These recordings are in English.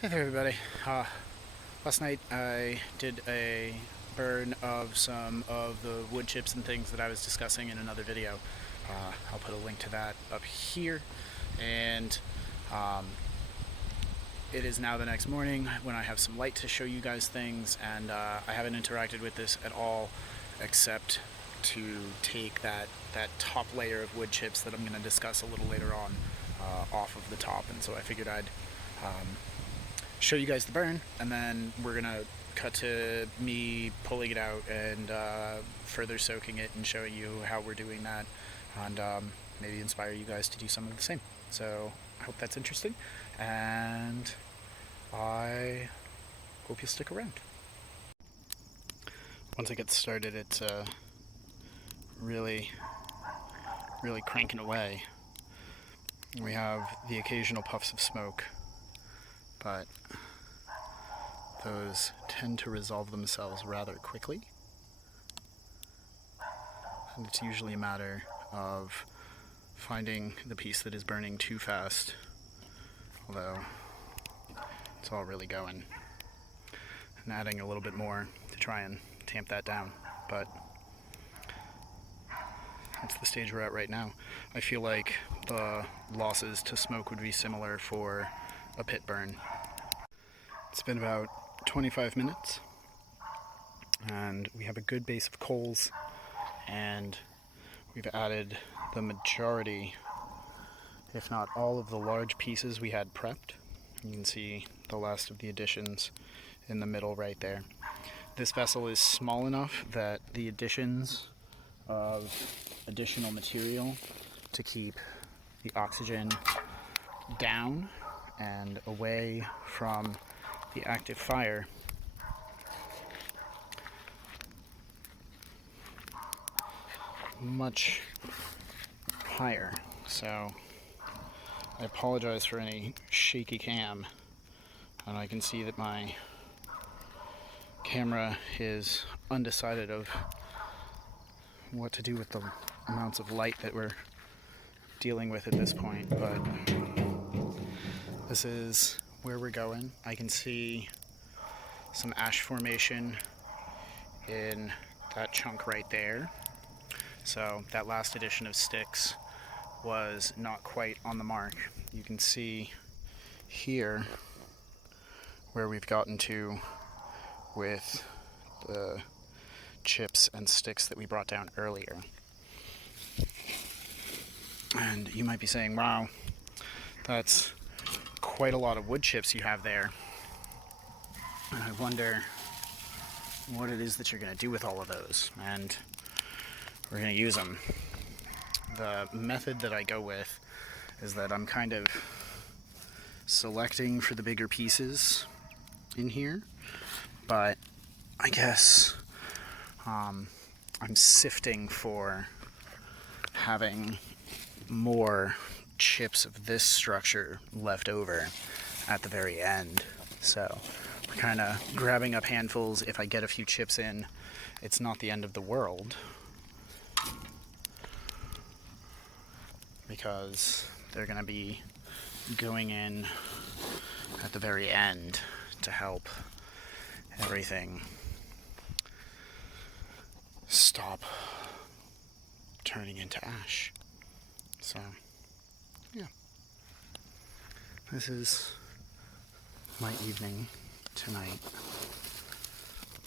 Hey there, everybody. Last night I did a burn of some of the wood chips and things that I was discussing in another video. I'll put a link to that up here. And um, it is now the next morning when I have some light to show you guys things, and I haven't interacted with this at all except to take that top layer of wood chips that I'm going to discuss a little later on off of the top. And so I figured I'd show you guys the burn, and then we're gonna cut to me pulling it out and further soaking it and showing you how we're doing that, and maybe inspire you guys to do some of the same. So I hope that's interesting, and I hope you'll stick around. Once it gets started, it's really cranking away. We have the occasional puffs of smoke, but those tend to resolve themselves rather quickly. And it's usually a matter of finding the piece that is burning too fast, although it's all really going, and adding a little bit more to try and tamp that down. But that's the stage we're at right now. I feel like the losses to smoke would be similar for a pit burn. It's been about 25 minutes, and we have a good base of coals, and we've added the majority, if not all, of the large pieces we had prepped. You can see the last of the additions in the middle right there. This vessel is small enough that the additions of additional material to keep the oxygen down and away from the active fire much higher. So I apologize for any shaky cam, and I can see that my camera is undecided of what to do with the amounts of light that we're dealing with at this point, but this is where we're going. I can see some ash formation in that chunk right there. So that last addition of sticks was not quite on the mark. You can see here where we've gotten to with the chips and sticks that we brought down earlier. And you might be saying, wow, that's quite a lot of wood chips you have there. And I wonder what it is that you're going to do with all of those. And we're going to use them. The method that I go with is that I'm kind of selecting for the bigger pieces in here, but I guess I'm sifting for having more chips of this structure left over at the very end. So we're kind of grabbing up handfuls. If I get a few chips in, it's not the end of the world, because they're going to be going in at the very end to help everything stop turning into ash. So, yeah. This is my evening tonight.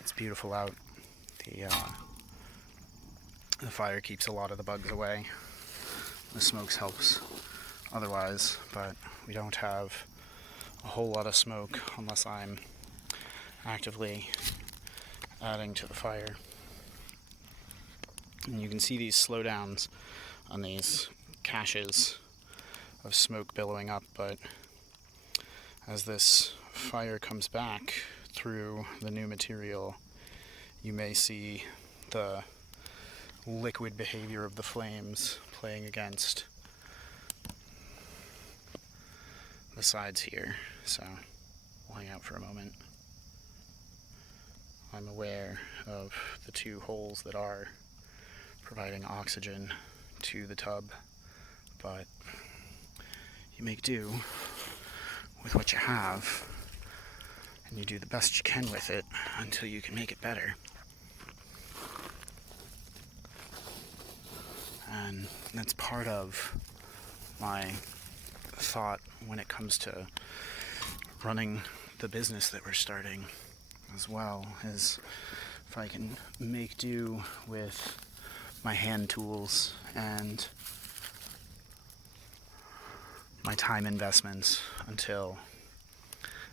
It's beautiful out. The fire keeps a lot of the bugs away. The smoke helps otherwise, but we don't have a whole lot of smoke unless I'm actively adding to the fire. And you can see these slowdowns on these caches of smoke billowing up, but as this fire comes back through the new material, you may see the liquid behavior of the flames playing against the sides here. So we'll hang out for a moment. I'm aware of the two holes that are providing oxygen to the tub, but you make do with what you have. And you do the best you can with it until you can make it better. And that's part of my thought when it comes to running the business that we're starting as well, is if I can make do with my hand tools and my time investments until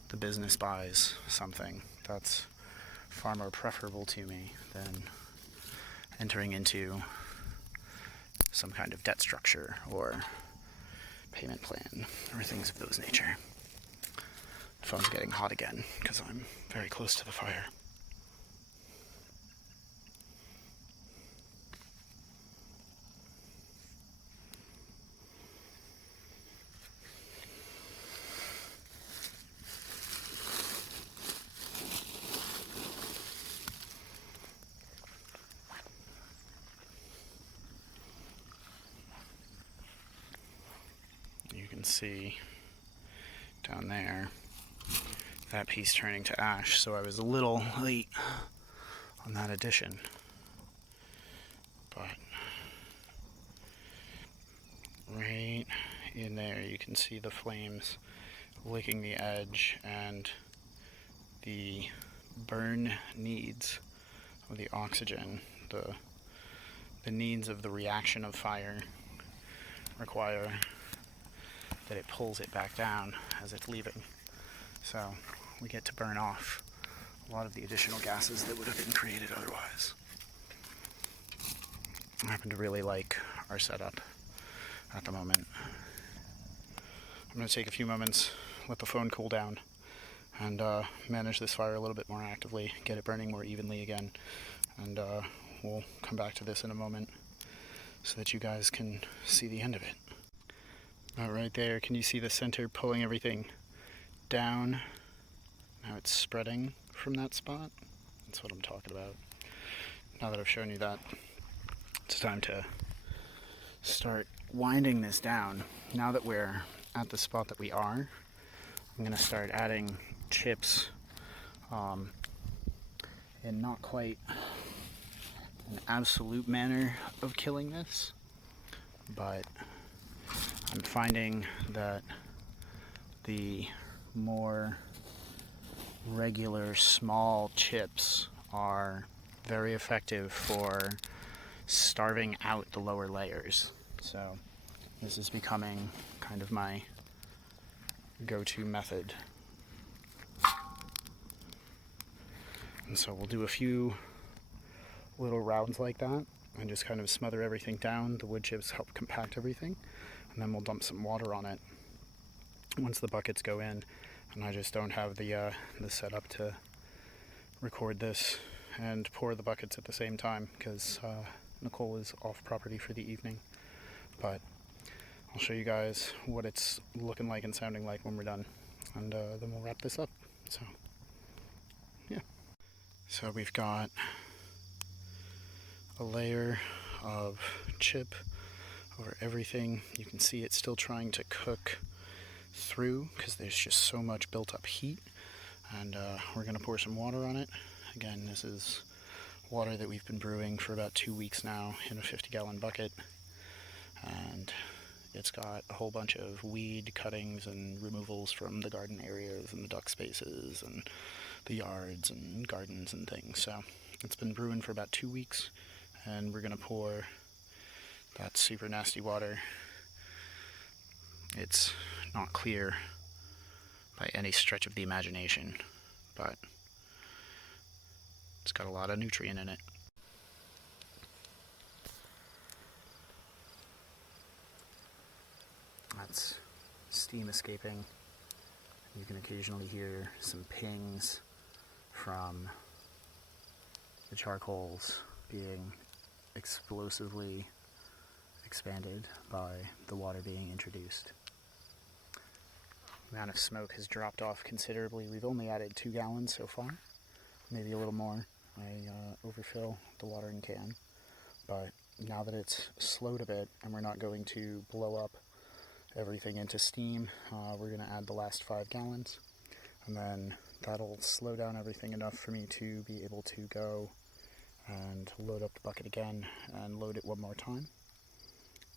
the business buys something, that's far more preferable to me than entering into some kind of debt structure or payment plan or things of those nature. The phone's getting hot again because I'm very close to the fire. You can see down there that piece turning to ash, so I was a little late on that addition, but right in there you can see the flames licking the edge, and the burn needs of the oxygen, the needs of the reaction of fire require that it pulls it back down as it's leaving. So we get to burn off a lot of the additional gases that would have been created otherwise. I happen to really like our setup at the moment. I'm going to take a few moments, let the phone cool down, and manage this fire a little bit more actively, get it burning more evenly again, and we'll come back to this in a moment so that you guys can see the end of it. Right there, can you see the center pulling everything down? Now it's spreading from that spot. That's what I'm talking about. Now that I've shown you that, it's time to start winding this down. Now that we're at the spot that we are, I'm going to start adding chips in not quite an absolute manner of killing this, but I'm finding that the more regular small chips are very effective for starving out the lower layers. So this is becoming kind of my go-to method. And so we'll do a few little rounds like that and just kind of smother everything down. The wood chips help compact everything, and then we'll dump some water on it once the buckets go in. And I just don't have the setup to record this and pour the buckets at the same time because Nicole is off property for the evening. But I'll show you guys what it's looking like and sounding like when we're done, and then we'll wrap this up. So yeah, so we've got a layer of chip over everything. You can see it's still trying to cook through because there's just so much built up heat, and we're going to pour some water on it. Again, this is water that we've been brewing for about 2 weeks now in a 50-gallon bucket, and it's got a whole bunch of weed cuttings and removals from the garden areas and the duck spaces and the yards and gardens and things. So it's been brewing for about 2 weeks, and we're going to pour that super nasty water. It's not clear by any stretch of the imagination, but it's got a lot of nutrient in it. That's steam escaping. You can occasionally hear some pings from the charcoals being explosively expanded by the water being introduced. The amount of smoke has dropped off considerably. We've only added 2 gallons so far, maybe a little more. I overfill the watering can, but now that it's slowed a bit and we're not going to blow up everything into steam, we're going to add the last 5 gallons, and then that'll slow down everything enough for me to be able to go and load up the bucket again and load it one more time.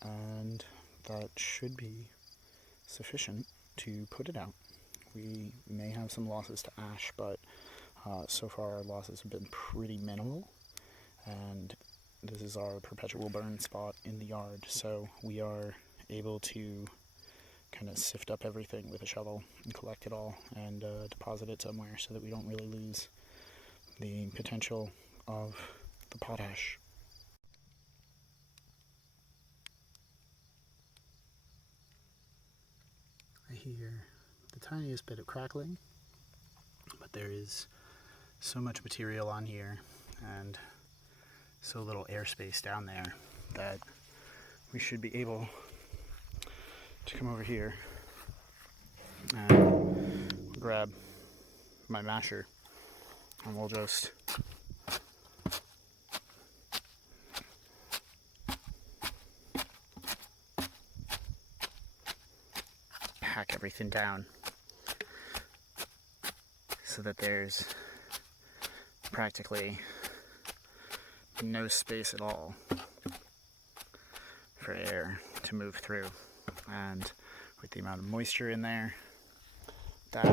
And that should be sufficient to put it out. We may have some losses to ash, but so far our losses have been pretty minimal, and this is our perpetual burn spot in the yard, so we are able to kind of sift up everything with a shovel and collect it all and deposit it somewhere so that we don't really lose the potential of the potash. I hear the tiniest bit of crackling, but there is so much material on here and so little airspace down there that we should be able to come over here and grab my masher, and we'll just pack everything down so that there's practically no space at all for air to move through. And with the amount of moisture in there, that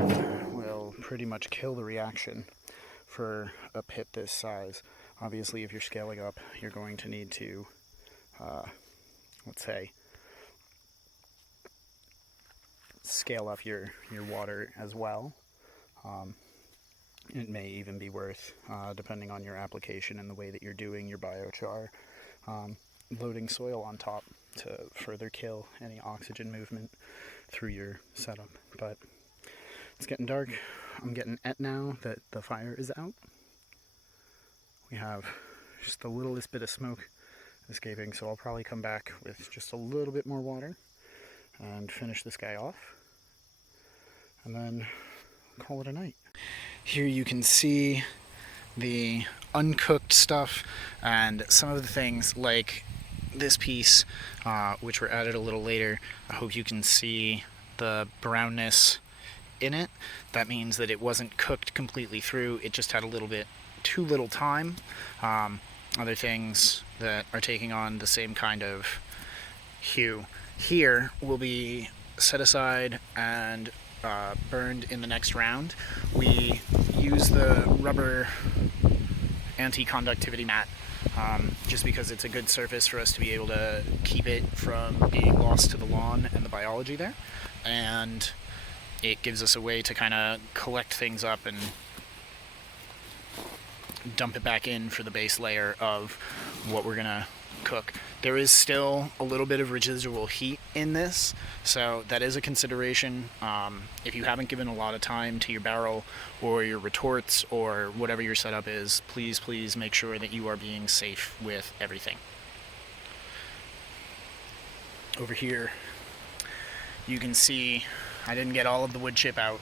will pretty much kill the reaction for a pit this size. Obviously, if you're scaling up, you're going to need to, let's say, scale up your water as well. It may even be worth, depending on your application and the way that you're doing your biochar, loading soil on top to further kill any oxygen movement through your setup. But it's getting dark. I'm getting et now that the fire is out. We have just the littlest bit of smoke escaping, so I'll probably come back with just a little bit more water and finish this guy off, and then call it a night. Here you can see the uncooked stuff and some of the things like this piece, which were added a little later. I hope you can see the brownness in it. That means that it wasn't cooked completely through, it just had a little bit too little time. Other things that are taking on the same kind of hue here will be set aside and burned in the next round. We use the rubber anti-conductivity mat just because it's a good surface for us to be able to keep it from being lost to the lawn and the biology there, and it gives us a way to kind of collect things up and dump it back in for the base layer of what we're gonna cook. There is still a little bit of residual heat in this, so that is a consideration. If you haven't given a lot of time to your barrel or your retorts or whatever your setup is, please make sure that you are being safe with everything. Over here you can see I didn't get all of the wood chip out,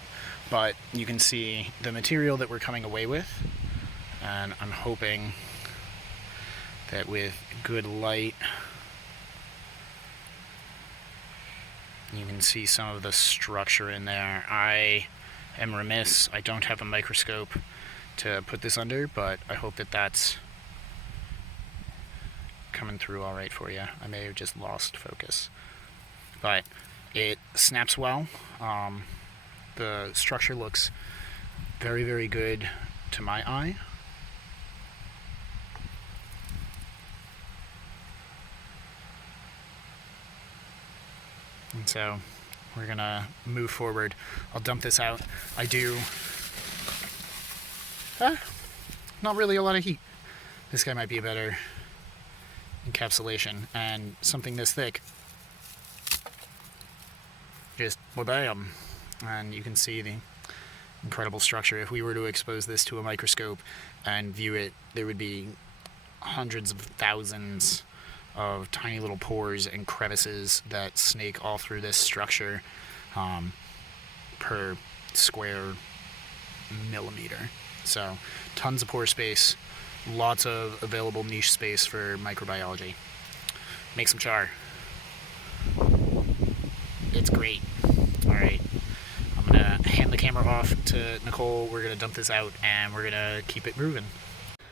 but you can see the material that we're coming away with, and I'm hoping that with good light you can see some of the structure in there. I am remiss, I don't have a microscope to put this under, but I hope that that's coming through all right for you. I may have just lost focus, but it snaps well. The structure looks very good to my eye. And so we're gonna move forward. I'll dump this out. I do not really a lot of heat. This guy might be a better encapsulation, and something this thick, just bam, and you can see the incredible structure. If we were to expose this to a microscope and view it, there would be hundreds of thousands of tiny little pores and crevices that snake all through this structure per square millimeter. So tons of pore space, lots of available niche space for microbiology. Make some char. It's great. All right, I'm gonna hand the camera camera off to Nicole. We're going to dump this out and we're going to keep it moving.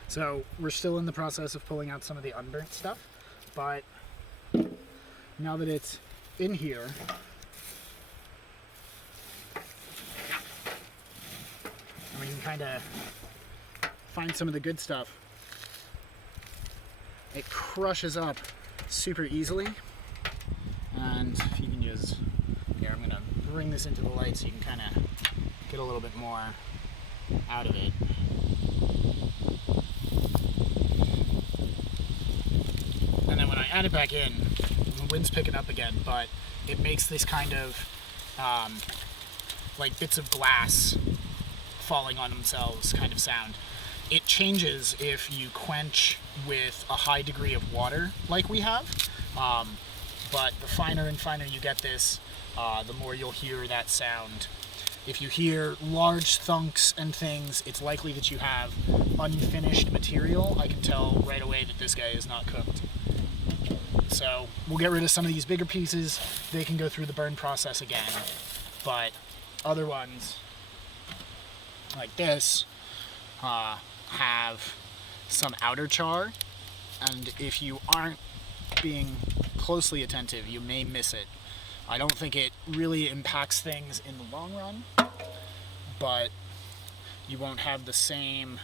So we're still in the process of pulling out some of the unburnt stuff, but now that it's in here, and we can kind of find some of the good stuff, it crushes up super easily. And if you can just, here, I'm going to bring this into the light so you can kind of get a little bit more out of it. And then when I add it back in, the wind's picking up again, but it makes this kind of like bits of glass falling on themselves kind of sound. It changes if you quench with a high degree of water like we have, but the finer and finer you get this, the more you'll hear that sound. If you hear large thunks and things, it's likely that you have unfinished material. I can tell right away that this guy is not cooked. So we'll get rid of some of these bigger pieces. They can go through the burn process again, but other ones like this have some outer char, and if you aren't being closely attentive, you may miss it. I don't think it really impacts things in the long run, but you won't have the same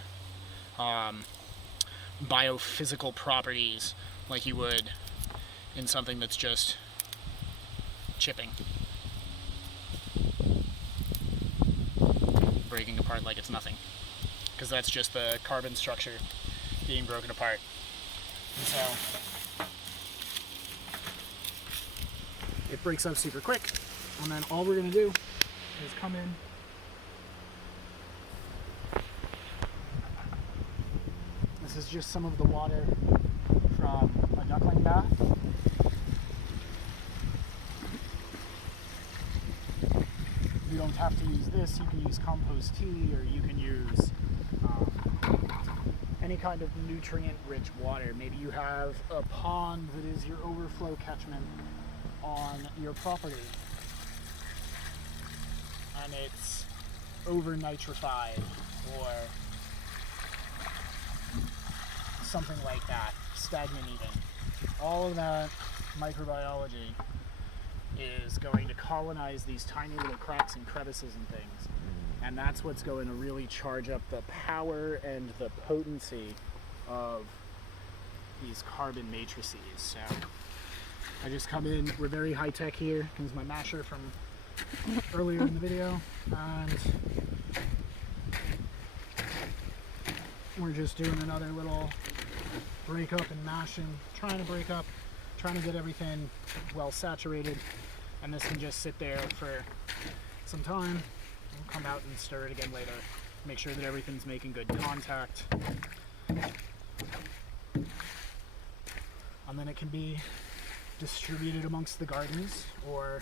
biophysical properties like you would in something that's just chipping, breaking apart like it's nothing, because that's just the carbon structure being broken apart. And so it breaks up super quick, and then all we're going to do is come in this is just some of the water from a duckling bath. You don't have to use this, you can use compost tea, or you can use any kind of nutrient-rich water. Maybe you have a pond that is your overflow catchment on your property, and it's over nitrified or something like that, stagnant even. All of that microbiology is going to colonize these tiny little cracks and crevices and things, and that's what's going to really charge up the power and the potency of these carbon matrices. So I just come in, we're very high tech here, because my masher from earlier in the video, and we're just doing another little break up and mashing, trying to get everything well saturated, and this can just sit there for some time. We'll come out and stir it again later, make sure that everything's making good contact, and then it can be distributed amongst the gardens or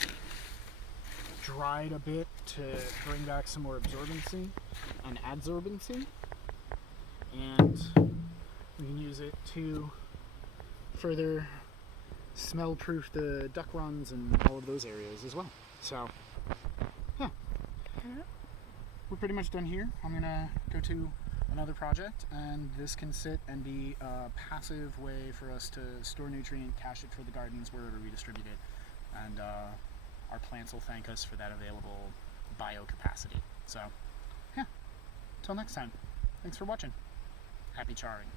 dried a bit to bring back some more absorbency and adsorbency, and we can use it to further smell proof the duck runs and all of those areas as well. So yeah, we're pretty much done here. I'm gonna go to another project, and this can sit and be a passive way for us to store nutrient, cache it for the gardens where to redistribute it, and our plants will thank us for that available biocapacity. So yeah, till next time, thanks for watching. Happy charring.